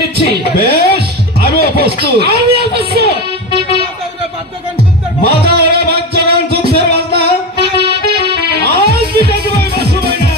দিচ্ছি। বেশ, আমিও প্রস্তুত। আমিও প্রস্তুত। মাথা ওরা বাচ্চাগান যুদ্ধের বাজনা আজ দিকে তুমি বাসুবাই না।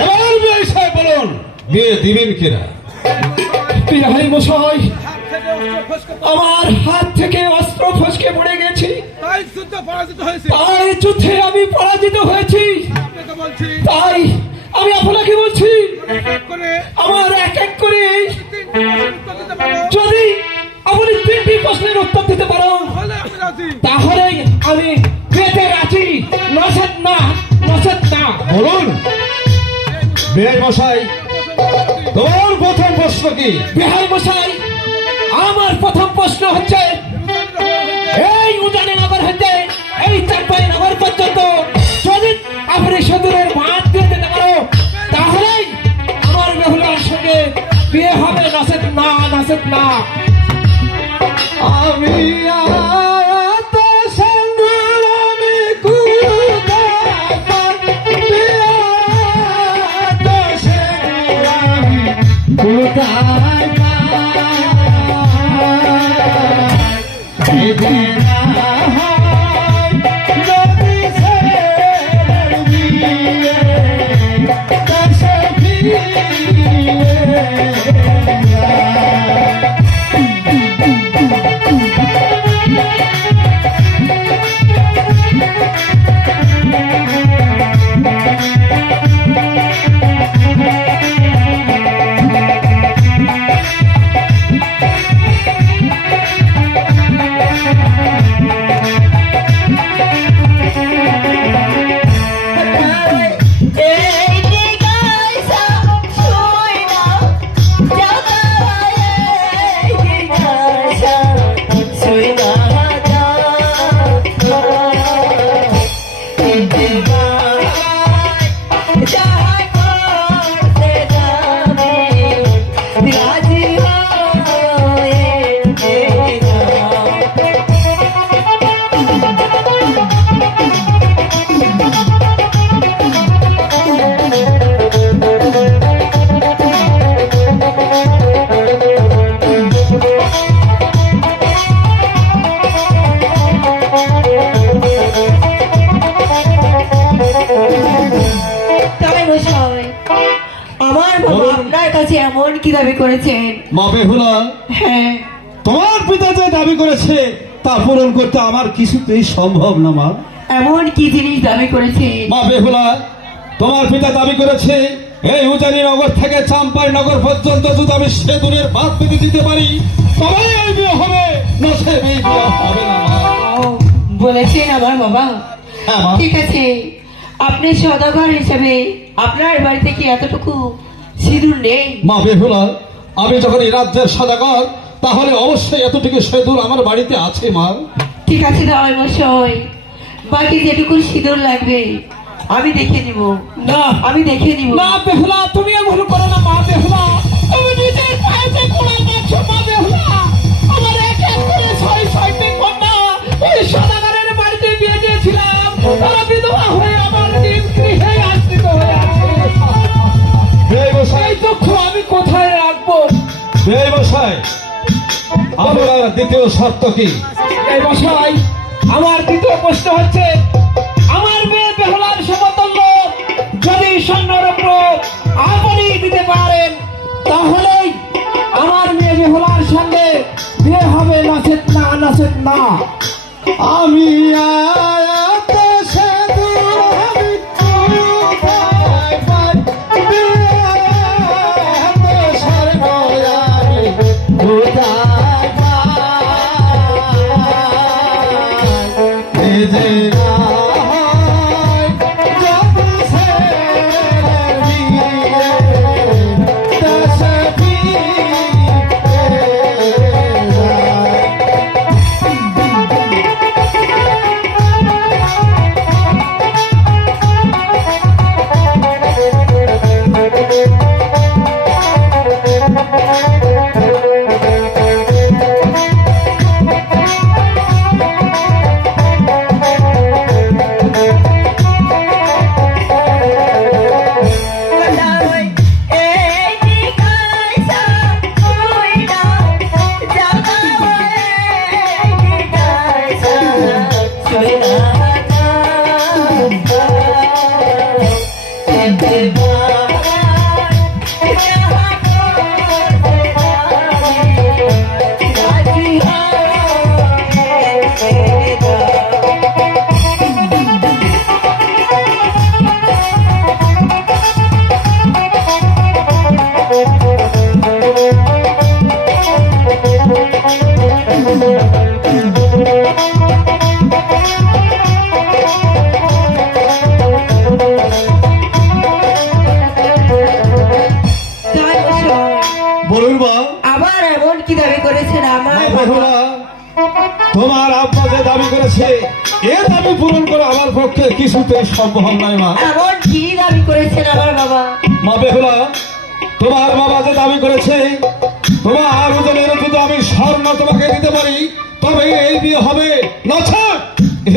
এবার বিষয় বলুন, বিয়ে দিবেন কিনা? বিহারী মশাই, আমার হাত থেকে অস্ত্র ফসকে পড়ে গেছে, তাই যুদ্ধে আমি পরাজিত হয়েছি। তাই আমি আপনাকে বলছি, আমার এক এক করে যদি আপনি 3টি প্রশ্নের উত্তর দিতে পারো তাহলে আমি পেতে রাজি, নচেত না, নচেত না। বলুন বিহারী মশাই, তোমার প্রথম প্রশ্ন কি? বিহারী মশাই, আমার প্রথম প্রশ্ন হচ্ছে, এই উজানি নগর হইতে এই চাঁপাই নগর পর্যন্ত যদি আপনি সেতুরের বাঁধ দিয়ে দিতে পারো তাহলেই আমার বেহুলার সঙ্গে বিয়ে হবে, নচেত না, নচেত না। আমি আয়াত সেন্দুর আমি কুদায় পাই, আয়াত সেন্দুর আমি কুদায় পাই, এদিনা হয় যদি ছেলের বিয়ে, দেশে ফিরে এমন কি দাবি করেছেন? মা বেহুলা, হ্যাঁ, তোমার পিতা যে দাবি করেছে তা পূরণ করতে আমার কিছুতেই সম্ভব না। মা, এমন কি জিনিস দাবি করেছেন? মা বেহুলা, তোমার পিতা দাবি করেছে এই উজানি নগর থেকে চাম্পাই নগর পর্যন্ত যদি আমি সেতুরের বাঁধ বেঁধে দিতে পারি তবে এই বিয়ে হবে, নচেত এই বিয়ে হবে না। মা, ও, বলেছেন আমার বাবা। হ্যাঁ মা। ঠিক আছে, আপনি সদাগর হিসেবে আপনার বাড়িতে কি এতটুকু সিঁদুর নেই? মা বেহুলা, আমি যখন এই রাজ্যের সদাগর তাহলে অবশ্যই এতটুকু সেতুর আমার বাড়িতে আছে। মা, ঠিক আছে দাওয়াই মশাই, বাকি যেটুকু সিঁদুর লাগবে আমি দেখে নিব। না, আমি দেখে নিব। মা বেহুলা, তুমি এমন করো না। মা বেহুলা, তুমি নিজের পায়ে কোড়াই মারছো। মা বেহুলা, আমার এক এক করে 6টি কন্যা ওই সদাগরের বাড়িতে বিয়ে দিয়েছিলাম, তারা বিধবা হয়ে আমার নিজ গৃহে আশ্রিত হয়ে আছে। এই দুঃখ আমি কোথায় রাখবো? মশাই, আপনার দ্বিতীয় শর্ত কি? এই মশাই, আমার দ্বিতীয় প্রশ্ন হচ্ছে, আমার মেয়ে বেহুলার সমতুল্য যদি স্বর্ণরত্ন আপনি দিতে পারেন তাহলেই আমার মেয়ে বেহুলার সঙ্গে বিয়ে হবে, নচেত না, নচেত না। আমি আয়াত সেতুর আমি কুদায় পাই, আয়াত সেন্দুর আমি কুদায় পাই, এদিনা হয় যদি ছেলের বিয়ে, দেশে ফিরে যায়। বলুন মা। আবার এমন কি দাবি করেছেন আমার মা বাবা? বেহুলা, তোমার আব্বা যে দাবি করেছে এ দাবি পূরণ করে আমার পক্ষে কিছুতেই সম্ভব নয় মা। এমন কি দাবি করেছেন আমার বাবা? মা বেহুলা, তোমার বাবা যে দাবি করেছে তোমার ওজনের যদি আমি স্বর্ণ তোমাকে দিতে পারি তবে এই বিয়ে হবে, নচেৎ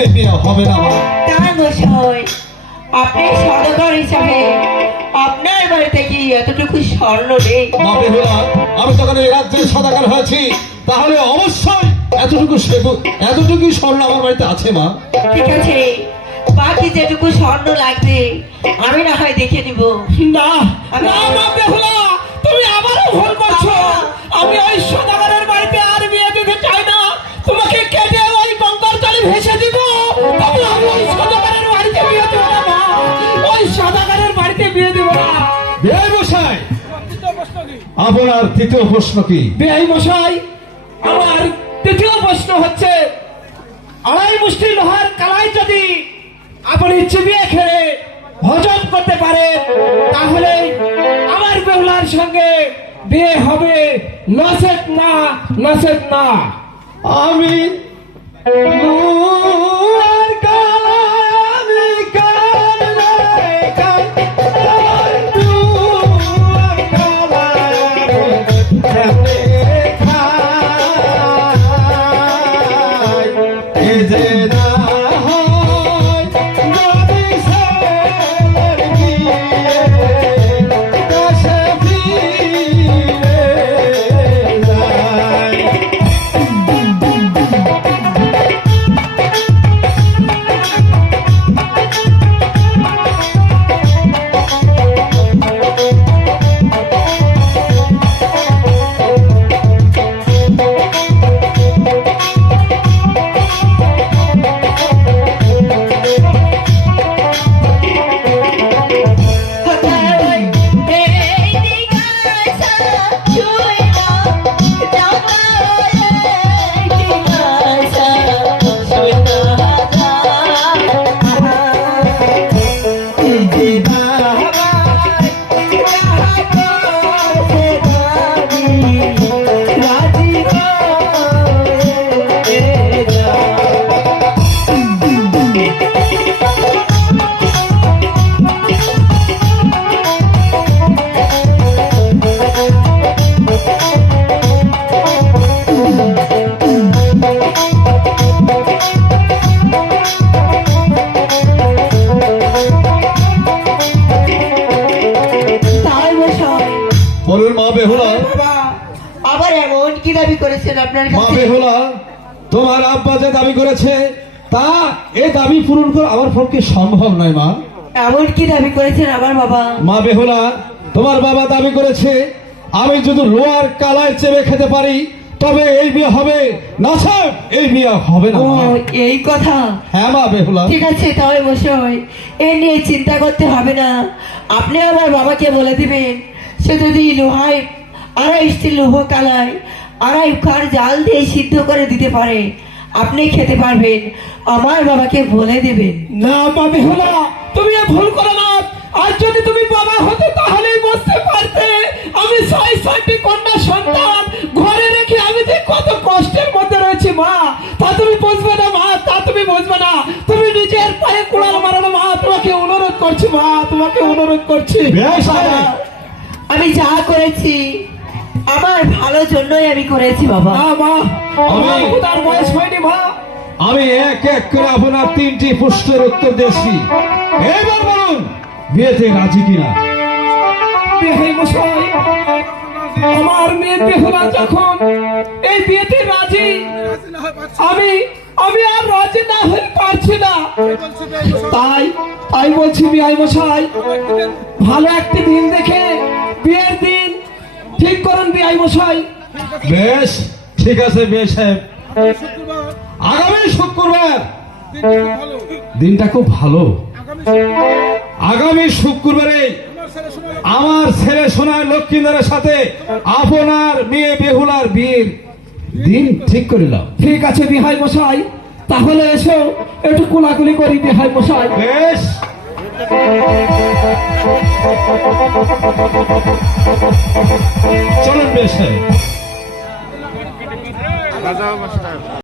এই বিয়ে হবে না মা। তার মশাই, আপনি সদাগর হিসাবে আপনার বাড়িতে কি এতটুকু স্বর্ণ নেই? মা বেহুলা, আমি যখন এই রাজ্যের সদাগর হয়েছি তাহলে অবশ্যই এতটুকু স্বর্ণ আমার বাড়িতে আছে মা। ঠিক আছে, বাকি যেটুকু স্বর্ণ লাগবে আমি না হয় দেখে নিব। না না মা বেহুলা, তুমি আবারও ভুল করছো। আমি ওই সদাগরের বাড়িতে আর বিয়ে দিতে চাই না। তোমাকে কেটে ওই গঙ্গার জলে ভেসে দিব, তবে আমি ওই সদাগরের বাড়িতে বিয়ে দেবো না মা। ওই সদাগরের বাড়িতে বিয়ে দেবো না। বেআই মশাই, আপনার তৃতীয় প্রশ্ন কি? বেআই মশাই, আমার তৃতীয় প্রশ্ন হচ্ছে, আড়াই মুষ্টি লোহার কালাই যদি আপনি চিবিয়ে খেয়ে হজম করতে পারেন তাহলে আমার বেহুলার সঙ্গে বিয়ে হবে, নচেৎ না, নচেৎ না। আমি লোহার কালাই লোহার কালাই এ যে না হয় যদি ছেলের বিয়ে কাছে ফিরে যায়। বলুন মা বেহুলা। বাবা, আবার এমন কি দাবি করেছেন আপনার মা কাছে? বেহুলা, তোমার আব্বা যে দাবি করেছে তা এ দাবি পূরণ করা আমার পক্ষে সম্ভব নয় মা। এমন কি দাবি করেছেন আমার বাবা? মা বেহুলা, তোমার বাবা দাবি করেছে আমি যদি লোহার কালায় চেপে খেতে পারি তবে এই বিয়ে হবে, নচেৎ এই বিয়ে হবে না ও, মা। এই কথা। হ্যাঁ মা বেহুলা। ঠিক আছে, তাহলে মশাই এ নিয়ে চিন্তা করতে হবে না। আপনি আমার বাবাকে বলে দিবেন সে যদি লোহায় আড়াই স্টিল লোহ কালায় আড়াই কার জাল দিয়ে সিদ্ধ করে দিতে পারে আপনি খেতে পারবেন। আমার বাবাকে বলে দেবেন। না মা বেহুলা, তুমি এ ভুল করো না। আর যদি তুমি বাবা হতে তাহলেই বুঝতে পারতে আমি 6-7টি কন্যা সন্তান ঘরে রেখে আমি যে কত কষ্টের মধ্যে রয়েছি মা। তা তুমি বুঝবে না মা, তা তুমি বুঝবে না। তুমি নিজের পায়ে কুড়াল মারো না মা। তোমাকে অনুরোধ করছি মা, তোমাকে অনুরোধ করছি। বেশ, বাবা, আমি যা করেছি আমার ভালো জন্যই আমি করেছি বাবা। না মা, আমার খোদার বয়স হয়নি মা। আমি এক এক করে আপনার 3টি প্রশ্নের উত্তর দিয়েছি, এবার বলুন বিয়েতে রাজি কিনা? বেহাই মশাই, আমার মেয়ে বেহুলা যখন এই বিয়েতে রাজি, আমি আর রাজি না হয়ে পারছি না। তাই বলছি বিহাই মশাই, ভালো একটি দিন দেখে বিয়ের দিন ঠিক করুন বিহাই মশাই। বেশ, ঠিক আছে বেশ সাহেব। আগামী শুক্রবার দিনটা খুব ভালো। আগামী শুক্রবারে আমার ছেলে সোনার লক্ষ্মীদারের সাথে আপনার মেয়ে বেহুলার বিয়ের দিন ঠিক করিলাম। ঠিক আছে বিহাই মশাই, তাহলে এসো একটু কোলাকুলি করি বিহাই মশাই। বেশ। চলুন বেশ